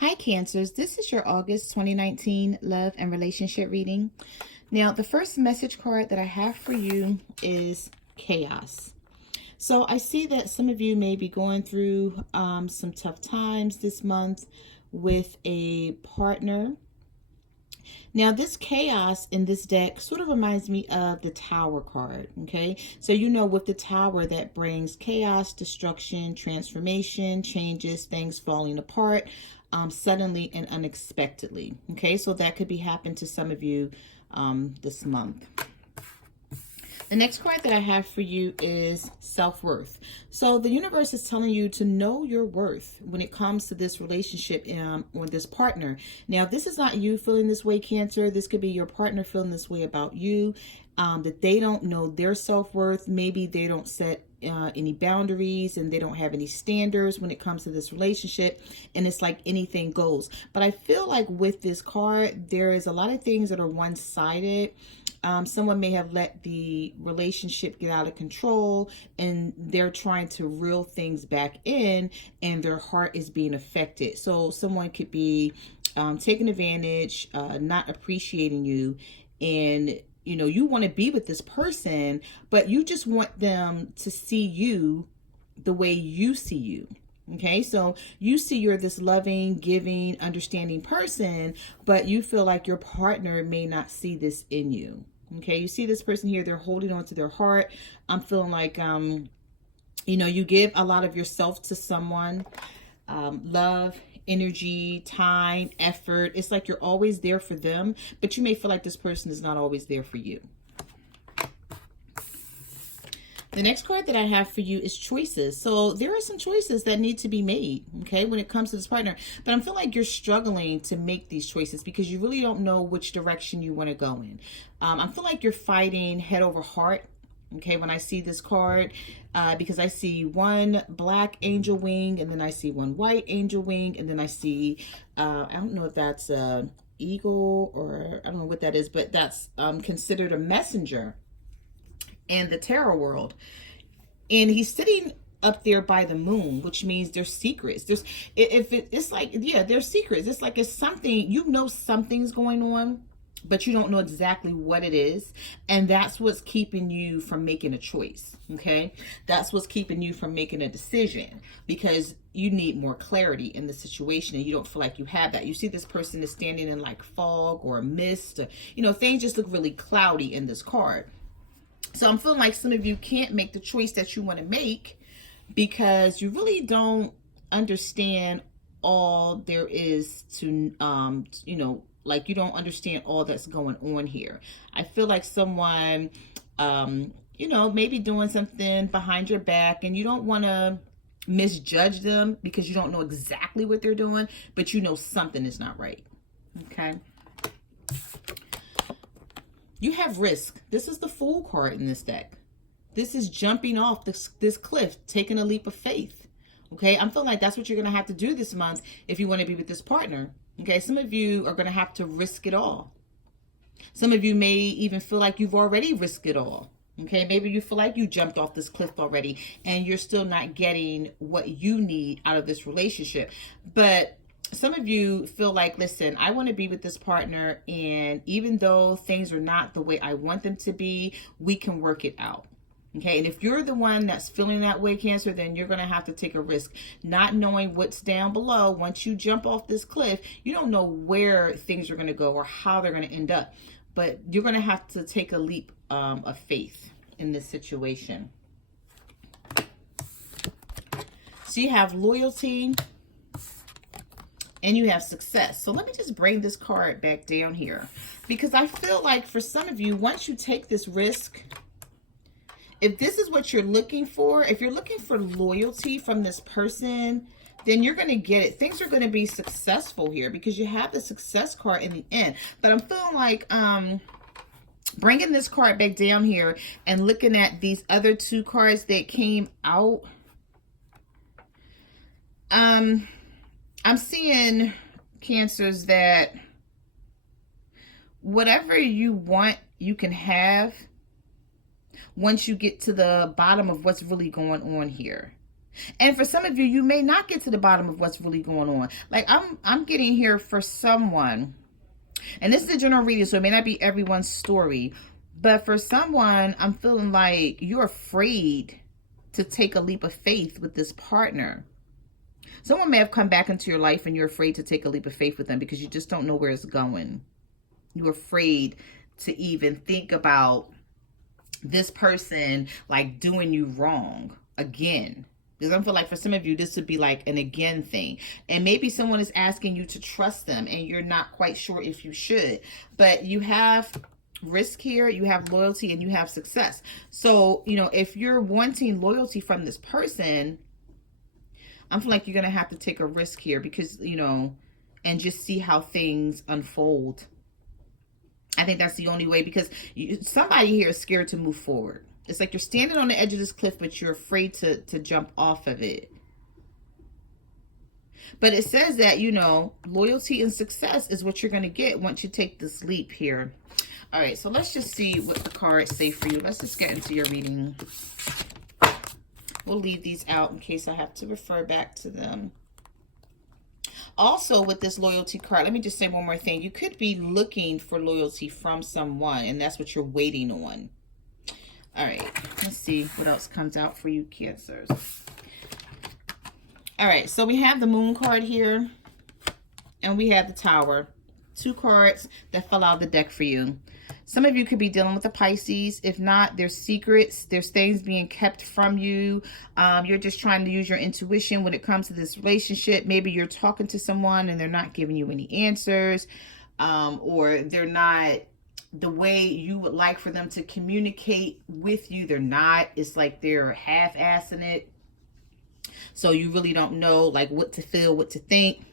Hi Cancers, this is your August 2019 Love and Relationship reading. Now, the first message card that I have for you is Chaos. So I see that some of you may be going through some tough times this month with a partner. Now, this chaos in this deck sort of reminds me of the Tower card, okay? So you know with the Tower that brings chaos, destruction, transformation, changes, things falling apart suddenly and unexpectedly, okay? So that could be happening to some of you this month. The next card that I have for you is self-worth. So the universe is telling you to know your worth when it comes to this relationship or this partner. Now, this is not you feeling this way, Cancer. This could be your partner feeling this way about you, that they don't know their self-worth. Maybe they don't set any boundaries and they don't have any standards when it comes to this relationship, and it's like anything goes. But I feel like with this card, there is a lot of things that are one-sided. Someone may have let the relationship get out of control and they're trying to reel things back in, and their heart is being affected. So someone could be taking advantage, not appreciating you, and you know, you want to be with this person, but you just want them to see you the way you see you. Okay, so you see you're this loving, giving, understanding person, but you feel like your partner may not see this in you. Okay, you see this person here, they're holding on to their heart. I'm feeling like, you know, you give a lot of yourself to someone, love, energy, time, effort. It's like you're always there for them, but you may feel like this person is not always there for you. The next card that I have for you is choices. So there are some choices that need to be made, okay, when it comes to this partner. But I'm feeling like you're struggling to make these choices because you really don't know which direction you want to go in. I feel like you're fighting head over heart, okay, when I see this card, because I see one black angel wing, and then I see one white angel wing, and then I see, I don't know if that's a eagle or I don't know what that is, but that's considered a messenger in the tarot world, and he's sitting up there by the moon, which means there's secrets. It's like, yeah, there's secrets. It's like it's something, you know, something's going on, but you don't know exactly what it is, and that's what's keeping you from making a choice. Okay, that's what's keeping you from making a decision, because you need more clarity in the situation and you don't feel like you have that. You see this person is standing in like fog or mist, you know, things just look really cloudy in this card. So I'm feeling like some of you can't make the choice that you want to make because you really don't understand all there is to, you know, like you don't understand all that's going on here. I feel like someone, you know, maybe doing something behind your back, and you don't want to misjudge them because you don't know exactly what they're doing, but you know something is not right. Okay. You have risk. This is the Fool card in this deck. This is jumping off this cliff, taking a leap of faith. Okay, I'm feeling like that's what you're going to have to do this month if you want to be with this partner. Okay, some of you are going to have to risk it all. Some of you may even feel like you've already risked it all. Okay, maybe you feel like you jumped off this cliff already and you're still not getting what you need out of this relationship. But some of you feel like, listen, I want to be with this partner, and even though things are not the way I want them to be, we can work it out. Okay, and if you're the one that's feeling that way, Cancer, then you're going to have to take a risk, not knowing what's down below. Once you jump off this cliff, you don't know where things are going to go or how they're going to end up, but you're going to have to take a leap of faith in this situation. So you have loyalty and you have success. So let me just bring this card back down here, because I feel like for some of you, once you take this risk, if this is what you're looking for, if you're looking for loyalty from this person, then you're going to get it. Things are going to be successful here because you have the success card in the end. But I'm feeling like bringing this card back down here and looking at these other two cards that came out, I'm seeing, Cancers, that whatever you want, you can have once you get to the bottom of what's really going on here. And for some of you, you may not get to the bottom of what's really going on. Like I'm getting here for someone, and this is a general reading, so it may not be everyone's story, but for someone, I'm feeling like you're afraid to take a leap of faith with this partner. Someone may have come back into your life and you're afraid to take a leap of faith with them because you just don't know where it's going. You're afraid to even think about this person like doing you wrong again. Because I feel like for some of you, this would be like an again thing. And maybe someone is asking you to trust them and you're not quite sure if you should. But you have risk here, you have loyalty, and you have success. So, you know, if you're wanting loyalty from this person, I'm feeling like you're going to have to take a risk here because, you know, and just see how things unfold. I think that's the only way, because somebody here is scared to move forward. It's like you're standing on the edge of this cliff, but you're afraid to jump off of it. But it says that, you know, loyalty and success is what you're going to get once you take this leap here. All right, so let's just see what the cards say for you. Let's just get into your reading. We'll leave these out in case I have to refer back to them. Also, with this loyalty card, let me just say one more thing. You could be looking for loyalty from someone, and that's what you're waiting on. All right, let's see what else comes out for you, Cancers. All right, so we have the Moon card here, and we have the Tower. Two cards that fell out of the deck for you. Some of you could be dealing with a Pisces. If not, there's secrets. There's things being kept from you. You're just trying to use your intuition when it comes to this relationship. Maybe you're talking to someone and they're not giving you any answers. Or they're not the way you would like for them to communicate with you. They're not. It's like they're half-assing it. So you really don't know like what to feel, what to think.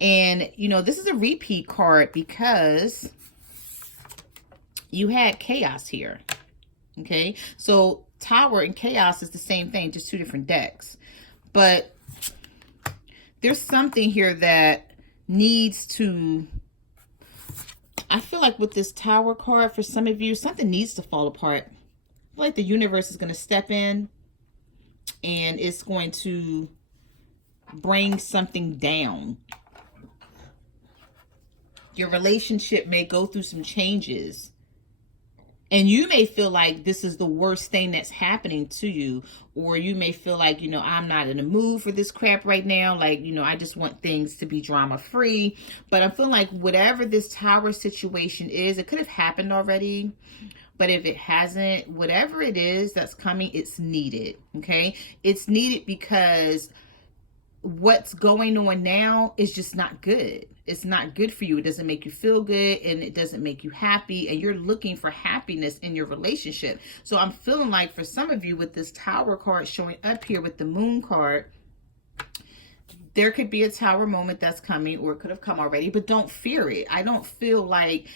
And, you know, this is a repeat card because you had chaos here. Okay, so Tower and chaos is the same thing, just two different decks. But there's something here that needs to, I feel like with this Tower card, for some of you, something needs to fall apart. I feel like the universe is going to step in and it's going to bring something down. Your relationship may go through some changes. And you may feel like this is the worst thing that's happening to you. Or you may feel like, you know, I'm not in the mood for this crap right now. Like, you know, I just want things to be drama free. But I'm feeling like whatever this Tower situation is, it could have happened already. But if it hasn't, whatever it is that's coming, it's needed. Okay? It's needed because what's going on now is just not good. It's not good for you. It doesn't make you feel good and it doesn't make you happy, and you're looking for happiness in your relationship. So I'm feeling like for some of you with this Tower card showing up here with the Moon card, there could be a Tower moment that's coming, or it could have come already, but don't fear it. I don't feel like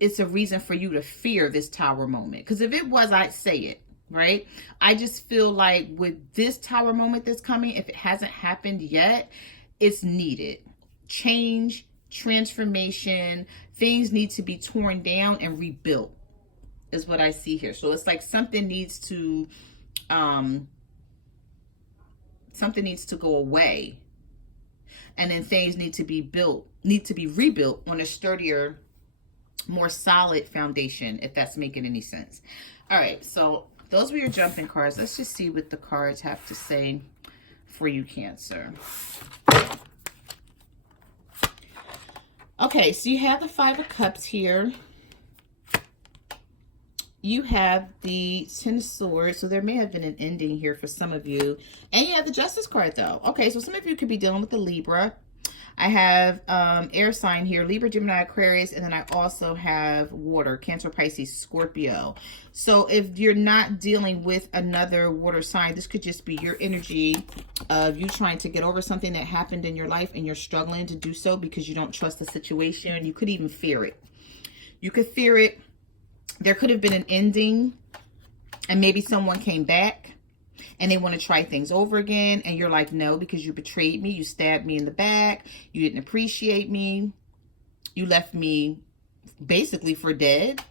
it's a reason for you to fear this Tower moment, because if it was, I'd say it. Right? I just feel like with this Tower moment that's coming, if it hasn't happened yet, it's needed. Change, transformation, things need to be torn down and rebuilt is what I see here. So it's like something needs to go away. And then things need to be rebuilt on a sturdier, more solid foundation, if that's making any sense. All right, so those were your jumping cards. Let's just see what the cards have to say for you, Cancer. Okay, so you have the Five of Cups here. You have the Ten of Swords, so there may have been an ending here for some of you. And you have the Justice card, though. Okay, so some of you could be dealing with the Libra. I have air sign here, Libra, Gemini, Aquarius, and then I also have water, Cancer, Pisces, Scorpio. So if you're not dealing with another water sign, this could just be your energy of you trying to get over something that happened in your life and you're struggling to do so because you don't trust the situation. You could even fear it. You could fear it. There could have been an ending and maybe someone came back and they want to try things over again, and you're like, no, because you betrayed me, you stabbed me in the back, you didn't appreciate me, you left me basically for dead,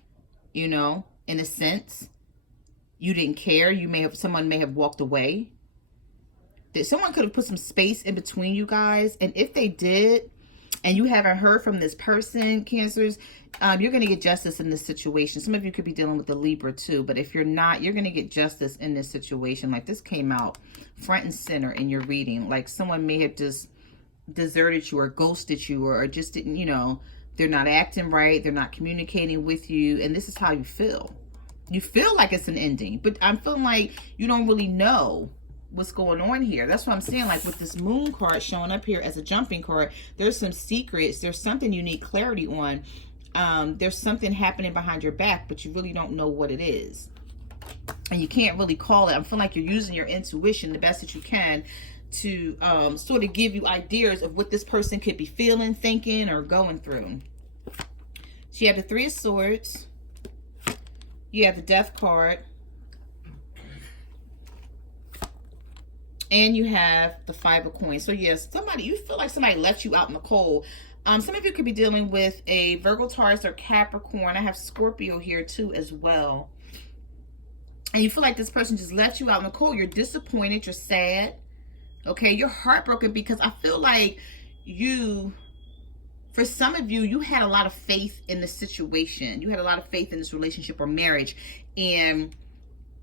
you know, in a sense. You didn't care. Someone may have walked away. someone could have put some space in between you guys. And if they did, and you haven't heard from this person, Cancers, you're going to get justice in this situation. Some of you could be dealing with the Libra too, but if you're not, you're going to get justice in this situation. Like, this came out front and center in your reading. Like, someone may have just deserted you or ghosted you, or just didn't, you know, they're not acting right. They're not communicating with you. And this is how you feel. You feel like it's an ending, but I'm feeling like you don't really know what's going on here. That's what I'm saying. Like, with this moon card showing up here as a jumping card, there's some secrets. There's something you need clarity on. There's something happening behind your back, but you really don't know what it is. And you can't really call it. I'm feeling like you're using your intuition the best that you can to sort of give you ideas of what this person could be feeling, thinking, or going through. So you have the Three of Swords. You have the Death card. And you have the Five of Coins. So yes, somebody, you feel like somebody left you out in the cold. Some of you could be dealing with a Virgo, Taurus, or Capricorn. I have Scorpio here too as well. And you feel like this person just left you out in the cold. You're disappointed. You're sad. Okay, you're heartbroken because I feel like you, for some of you, you had a lot of faith in the situation. You had a lot of faith in this relationship or marriage. And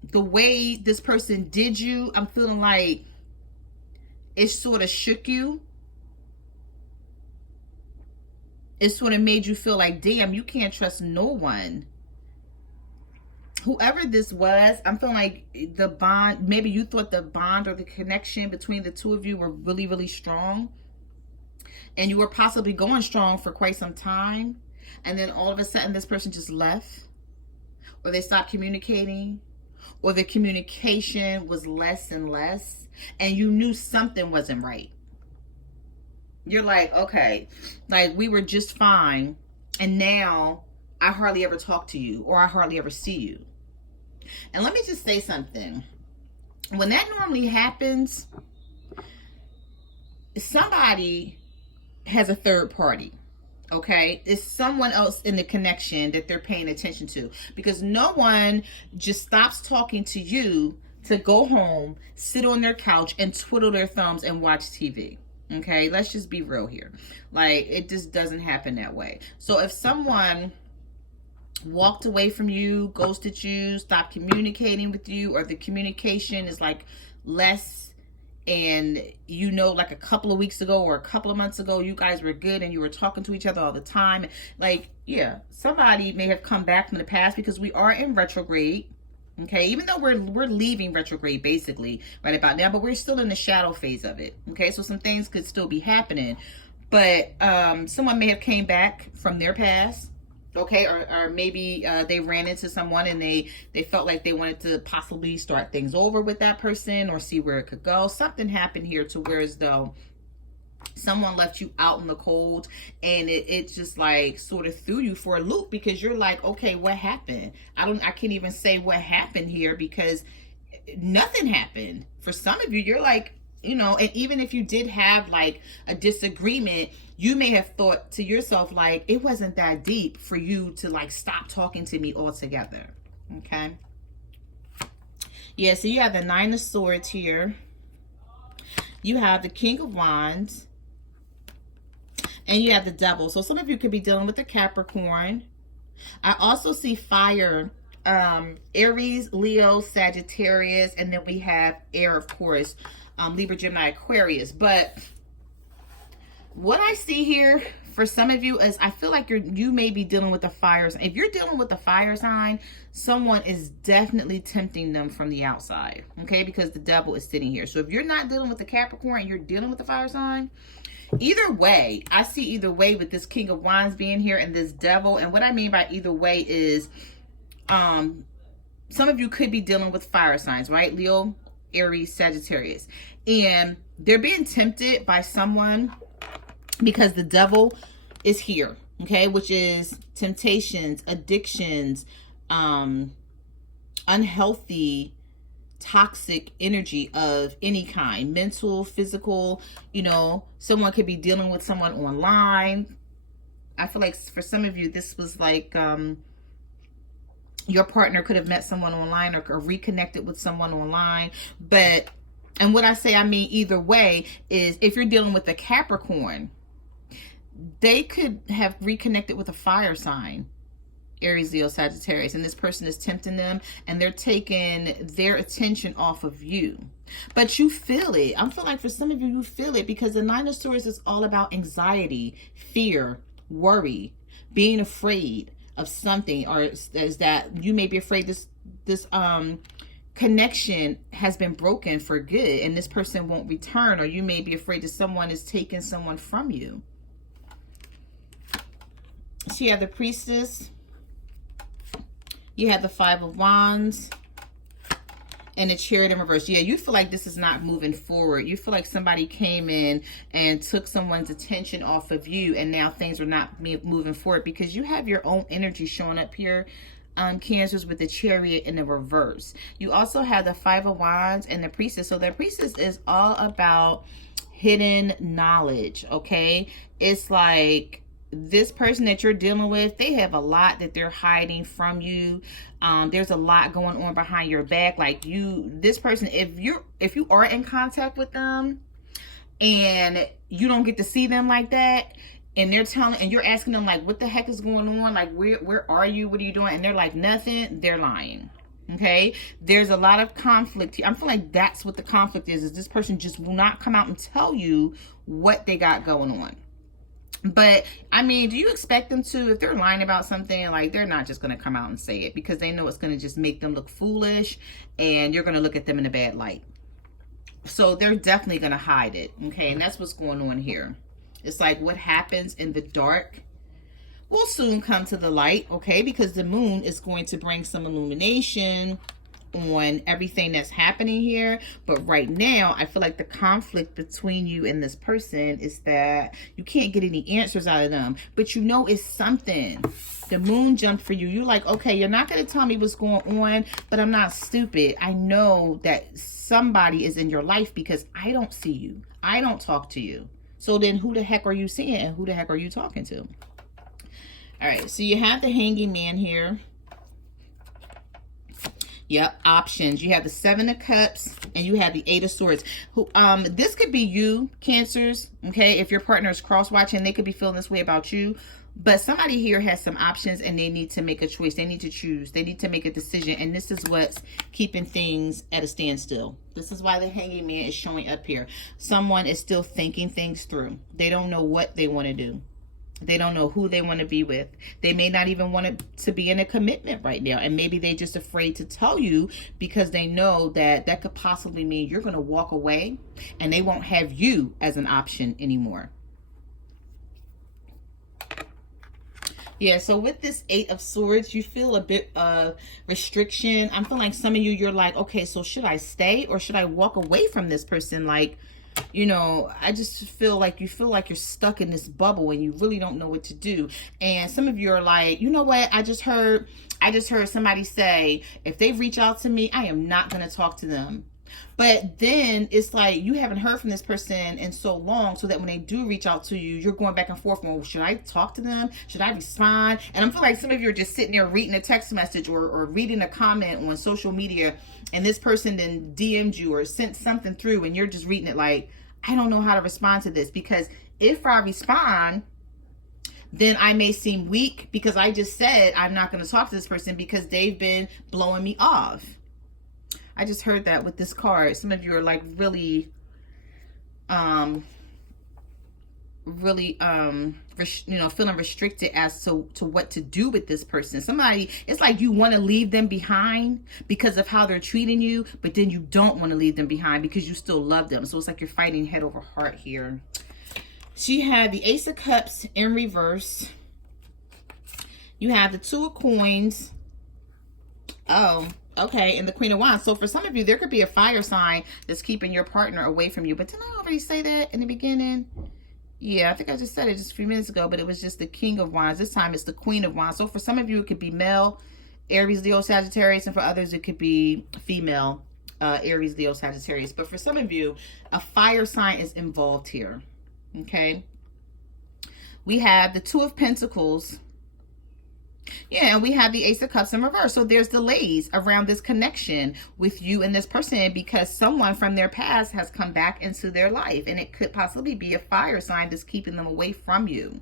the way this person did you, I'm feeling like it sort of shook you. It sort of made you feel like, damn, you can't trust no one. Whoever this was, I'm feeling like the bond, maybe you thought the bond or the connection between the two of you were really, really strong. And you were possibly going strong for quite some time. And then all of a sudden this person just left. Or they stopped communicating. Or the communication was less and less. And you knew something wasn't right. You're like, okay, like we were just fine. And now I hardly ever talk to you. Or I hardly ever see you. And let me just say something. When that normally happens, somebody has a third party. Okay, it's someone else in the connection that they're paying attention to, because no one just stops talking to you to go home, sit on their couch and twiddle their thumbs and watch TV. Okay, let's just be real here. Like, it just doesn't happen that way. So if someone walked away from you, ghosted you, stopped communicating with you, or the communication is like less, and you know, like a couple of weeks ago or a couple of months ago, you guys were good and you were talking to each other all the time. Like, yeah, somebody may have come back from the past, because we are in retrograde. Okay, even though we're leaving retrograde basically right about now, but we're still in the shadow phase of it. Okay, so some things could still be happening, but someone may have came back from their past. Okay, or maybe they ran into someone and they felt like they wanted to possibly start things over with that person or see where it could go. Something happened here to where as though someone left you out in the cold, and it just like sort of threw you for a loop, because you're like, okay, what happened? I can't even say what happened here, because nothing happened. For some of you, you're like, you know, and even if you did have like a disagreement, you may have thought to yourself, like, it wasn't that deep for you to like stop talking to me altogether. Okay. Yeah, so you have the Nine of Swords here. You have the King of Wands. And you have the Devil. So some of you could be dealing with the Capricorn. I also see fire. Aries, Leo, Sagittarius. And then we have air, of course. Libra, Gemini, Aquarius. But what I see here for some of you is I feel like you may be dealing with the fire sign. If you're dealing with the fire sign, someone is definitely tempting them from the outside. Okay, because the Devil is sitting here. So if you're not dealing with the Capricorn and you're dealing with the fire sign, either way, I see either way with this King of Wands being here and this Devil. And what I mean by either way is some of you could be dealing with fire signs, right? Leo, Aries, Sagittarius. And they're being tempted by someone because the Devil is here, okay? Which is temptations, addictions, unhealthy, toxic energy of any kind, mental, physical. You know, someone could be dealing with someone online. I feel like for some of you, this was like your partner could have met someone online or reconnected with someone online. But And what I say, I mean, either way, is if you're dealing with a Capricorn, they could have reconnected with a fire sign, Aries, Leo, Sagittarius, and this person is tempting them and they're taking their attention off of you. But you feel it. I feel like for some of you, you feel it, because the Nine of Swords is all about anxiety, fear, worry, being afraid of something, or is that you may be afraid this connection has been broken for good and this person won't return, or you may be afraid that someone is taking someone from you. So you have the Priestess, you have the Five of Wands, and the Chariot in reverse. Yeah, you feel like this is not moving forward. You feel like somebody came in and took someone's attention off of you, and now things are not moving forward because you have your own energy showing up here, Cancers, with the Chariot in the reverse. You also have the Five of Wands and the Priestess. So the Priestess is all about hidden knowledge, okay? It's like this person that you're dealing with, they have a lot that they're hiding from you. There's a lot going on behind your back. Like this person, if you are in contact with them and you don't get to see them like that, and they're telling, and you're asking them like, what the heck is going on? Like, where are you? What are you doing? And they're like, nothing. They're lying. Okay. There's a lot of conflict here. I feel like that's what the conflict is this person just will not come out and tell you what they got going on. But I mean, do you expect them to? If they're lying about something, like, they're not just going to come out and say it, because they know it's going to just make them look foolish and you're going to look at them in a bad light. So they're definitely going to hide it. Okay. And that's what's going on here. It's like what happens in the dark will soon come to the light, okay? Because the moon is going to bring some illumination on everything that's happening here. But right now, I feel like the conflict between you and this person is that you can't get any answers out of them. But you know it's something. The moon jumped for you. You're like, okay, you're not going to tell me what's going on, but I'm not stupid. I know that somebody is in your life because I don't see you. I don't talk to you. So then who the heck are you seeing and who the heck are you talking to? All right, so you have the Hanging Man here. Yep, options. You have the Seven of Cups and you have the Eight of Swords. This could be you, Cancers, okay? If your partner is cross-watching, they could be feeling this way about you. But somebody here has some options and they need to make a choice. They need to choose. They need to make a decision. And this is what's keeping things at a standstill. This is why the Hanging Man is showing up here. Someone is still thinking things through. They don't know what they want to do. They don't know who they want to be with. They may not even want to be in a commitment right now. And maybe they're just afraid to tell you because they know that that could possibly mean you're going to walk away and they won't have you as an option anymore. Yeah, so with this Eight of Swords, you feel a bit of restriction. I'm feeling like some of you, you're like, okay, so should I stay or should I walk away from this person? Like, you know, I just feel like you feel like you're stuck in this bubble and you really don't know what to do. And some of you are like, you know what? I just heard somebody say, if they reach out to me, I am not going to talk to them. But then it's like you haven't heard from this person in so long, so that when they do reach out to you, you're going back and forth. Well, should I talk to them? Should I respond? And I feel like some of you are just sitting there reading a text message or reading a comment on social media, and this person then DM'd you or sent something through, and you're just reading it like, I don't know how to respond to this, because if I respond, then I may seem weak because I just said I'm not going to talk to this person because they've been blowing me off. I just heard that with this card. Some of you are like really, feeling restricted as to what to do with this person. Somebody, it's like you want to leave them behind because of how they're treating you, but then you don't want to leave them behind because you still love them. So it's like you're fighting head over heart here. She had the Ace of Cups in reverse. You have the Two of Coins. Oh, okay, and the Queen of Wands. So for some of you, there could be a fire sign that's keeping your partner away from you. But didn't I already say that in the beginning? Yeah, I think I just said it just a few minutes ago, but it was just the King of Wands. This time it's the Queen of Wands. So for some of you, it could be male, Aries, Leo, Sagittarius, and for others, it could be female, Aries, Leo, Sagittarius. But for some of you, a fire sign is involved here, okay? We have the Two of Pentacles Yeah, and we have the Ace of Cups in reverse. So there's delays around this connection with you and this person because someone from their past has come back into their life. And it could possibly be a fire sign that's keeping them away from you.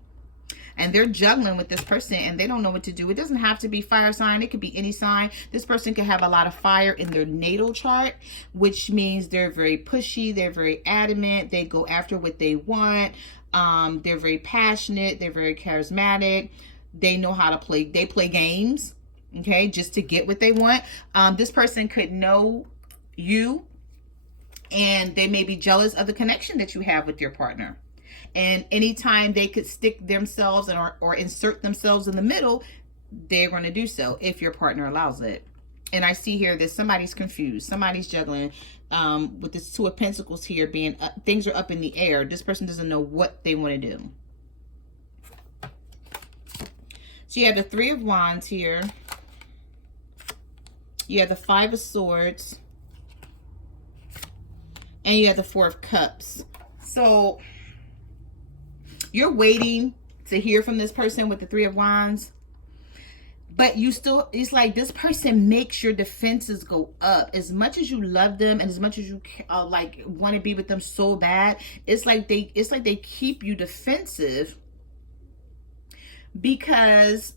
And they're juggling with this person and they don't know what to do. It doesn't have to be fire sign. It could be any sign. This person could have a lot of fire in their natal chart, which means they're very pushy. They're very adamant. They go after what they want. They're very passionate. They're very charismatic. They know how to play. They play games, okay, just to get what they want. This person could know you and they may be jealous of the connection that you have with your partner. And anytime they could stick themselves or insert themselves in the middle, they're going to do so if your partner allows it. And I see here that somebody's confused. Somebody's juggling with this Two of Pentacles here being things are up in the air. This person doesn't know what they want to do. So you have the Three of Wands here. You have the Five of Swords. And you have the Four of Cups. So you're waiting to hear from this person with the Three of Wands. But you still, it's like this person makes your defenses go up. As much as you love them and as much as you like want to be with them so bad, it's like they keep you defensive because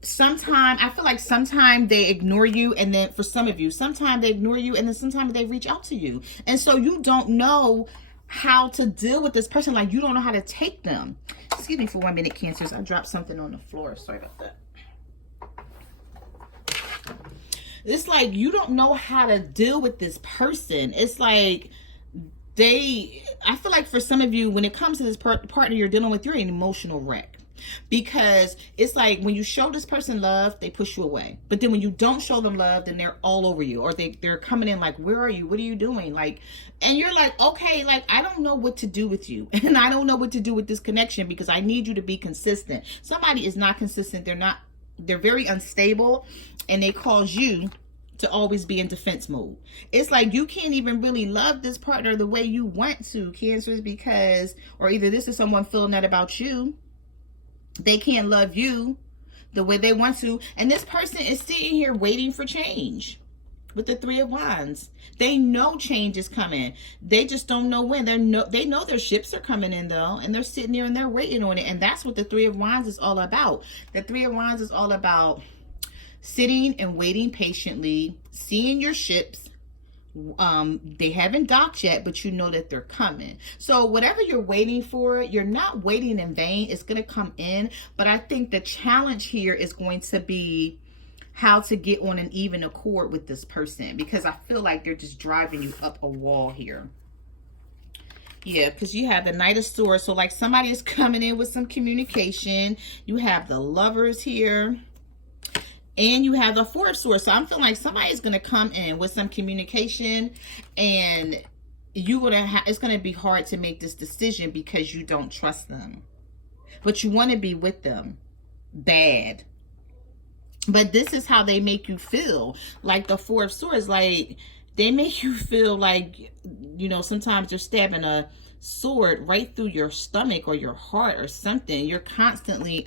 sometimes, I feel like sometimes they ignore you, and then for some of you, sometimes they ignore you, and then sometimes they reach out to you. And so you don't know how to deal with this person. Like, you don't know how to take them. Excuse me for 1 minute, Cancers. I dropped something on the floor. Sorry about that. It's like you don't know how to deal with this person. It's like I feel like for some of you, when it comes to this partner you're dealing with, you're an emotional wreck. Because it's like when you show this person love, they push you away. But then when you don't show them love, then they're all over you. Or they're coming in like, where are you? What are you doing? Like, and you're like, okay, like, I don't know what to do with you. And I don't know what to do with this connection because I need you to be consistent. Somebody is not consistent. They're very unstable, and they cause you to always be in defense mode. It's like you can't even really love this partner the way you want to, Cancers, because, or either this is someone feeling that about you. They can't love you the way they want to. And this person is sitting here waiting for change with the Three of Wands. They know change is coming. They just don't know when. They know their ships are coming in though. And they're sitting there and they're waiting on it. And that's what the Three of Wands is all about. The Three of Wands is all about sitting and waiting patiently, seeing your ships. They haven't docked yet, but you know that they're coming. So whatever you're waiting for, you're not waiting in vain. It's going to come in. But I think the challenge here is going to be how to get on an even accord with this person, because I feel like they're just driving you up a wall here. Yeah, because you have the Knight of Swords. So like somebody is coming in with some communication. You have the Lovers here. And you have the Four of Swords. So I'm feeling like somebody's going to come in with some communication, and it's going to be hard to make this decision because you don't trust them. But you want to be with them bad. But this is how they make you feel. Like the Four of Swords, like they make you feel like, you know, sometimes you're stabbing a sword right through your stomach or your heart or something. You're constantly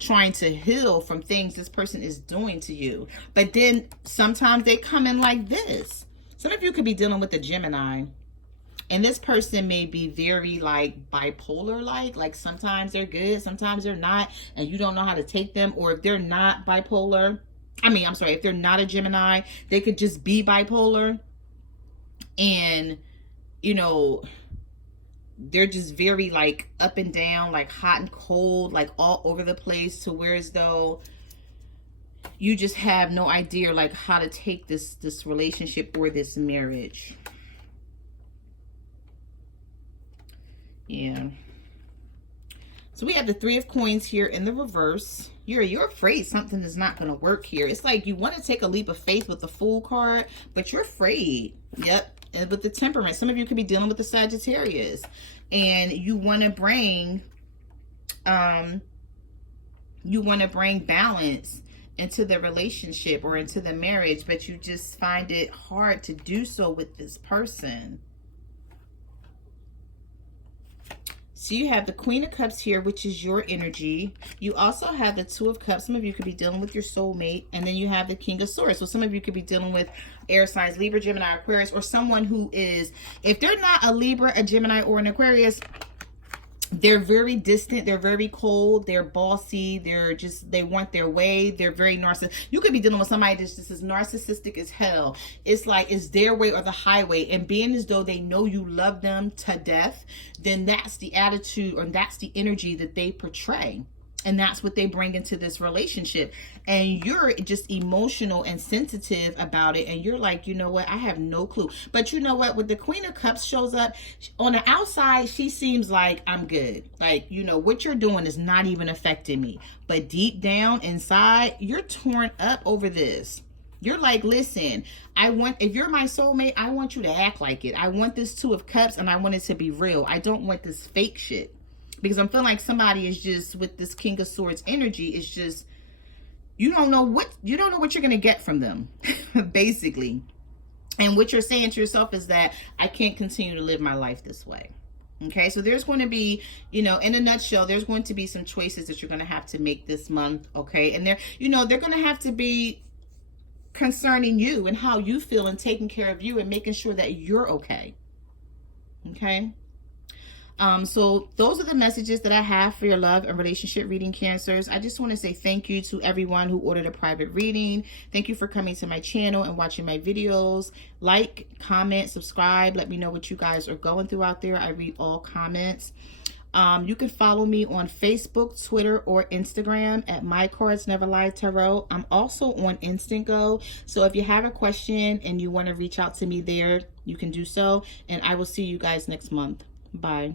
trying to heal from things this person is doing to you. But then sometimes they come in like this. Some of you could be dealing with a Gemini, and this person may be very like bipolar, like sometimes they're good, sometimes they're not, and you don't know how to take them. Or if they're not bipolar, if they're not a Gemini, they could just be bipolar, and you know, they're just very like up and down, like hot and cold, like all over the place, to where as though you just have no idea like how to take this relationship or this marriage. Yeah. So we have the Three of Coins here in the reverse. You're afraid something is not going to work here. It's like you want to take a leap of faith with the Fool card, but you're afraid. Yep. And with the Temperance, some of you could be dealing with the Sagittarius, and you want to bring balance into the relationship or into the marriage, but you just find it hard to do so with this person. So you have the Queen of Cups here, which is your energy. You also have the Two of Cups. Some of you could be dealing with your soulmate. And then you have the King of Swords. So some of you could be dealing with air signs, Libra, Gemini, Aquarius, or someone who is, if they're not a Libra, a Gemini, or an Aquarius, they're very distant, they're very cold, they're bossy, they want their way, they're very narcissistic. You could be dealing with somebody that's just as narcissistic as hell. It's like it's their way or the highway, and being as though they know you love them to death, then that's the attitude or that's the energy that they portray. And that's what they bring into this relationship. And you're just emotional and sensitive about it. And you're like, you know what? I have no clue. But you know what? When the Queen of Cups shows up, on the outside, she seems like I'm good. Like, you know, what you're doing is not even affecting me. But deep down inside, you're torn up over this. You're like, listen, if you're my soulmate, I want you to act like it. I want this Two of Cups and I want it to be real. I don't want this fake shit. Because I'm feeling like somebody is just, with this King of Swords energy, is just, you don't know what you're going to get from them, basically. And what you're saying to yourself is that I can't continue to live my life this way. Okay, so there's going to be, you know, in a nutshell, there's going to be some choices that you're going to have to make this month. Okay, and they're going to have to be concerning you and how you feel and taking care of you and making sure that you're okay. Okay. So those are the messages that I have for your love and relationship reading, Cancers. I just want to say thank you to everyone who ordered a private reading. Thank you for coming to my channel and watching my videos. Like, comment, subscribe. Let me know what you guys are going through out there. I read all comments. You can follow me on Facebook, Twitter, or Instagram at My Cards Never Lie Tarot. I'm also on Instant Go. So if you have a question and you want to reach out to me there, you can do so. And I will see you guys next month. Bye.